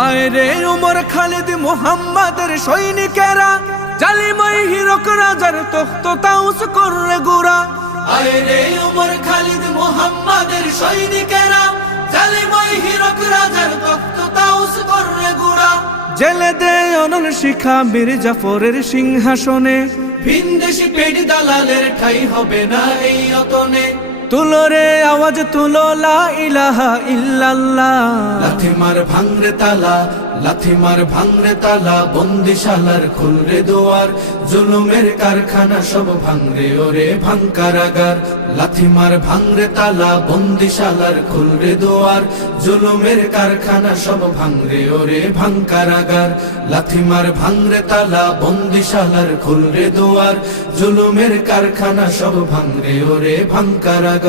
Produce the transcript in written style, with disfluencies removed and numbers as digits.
আয় রে উমর খালিদ মুহাম্মাদের সৈনিকেরা, জালিমাই হিরক রাজার তখ্ত তাউস করে গুরা। আয় রে উমর খালিদ মুহাম্মাদের সৈনিকেরা, জালিমাই হিরক রাজার তখ্ত তাউস করে গুরা। জেলে দে অনল শিখা মীর জাফরের সিংহাসনে, ভিনদেশি পেট দালালের ঠাই হবে না এই অতনে। তুলো রে আওয়াজ তুলো লা ইলাহা ইল্লাল্লাহ। লাথি মার ভাঙরে তালা, লাথি মার ভাঙরে তালা, বন্দিশালার খুলরে দুয়ার, জুলুমের কারখানা সব ভাঙরে ওরে ভাঙ কারাগার। লাথি মার ভাঙরে তালা, বন্দিশালার খুলরে দুয়ার, জুলুমের কারখানা সব ভাঙরে ওরে ভাঙ কারাগার। লাথি মার ভাঙরে তালা, বন্দিশালার খুলরে দুয়ার, জুলুমের কারখানা সব ভাঙরে ওরে ভাঙ কারাগার।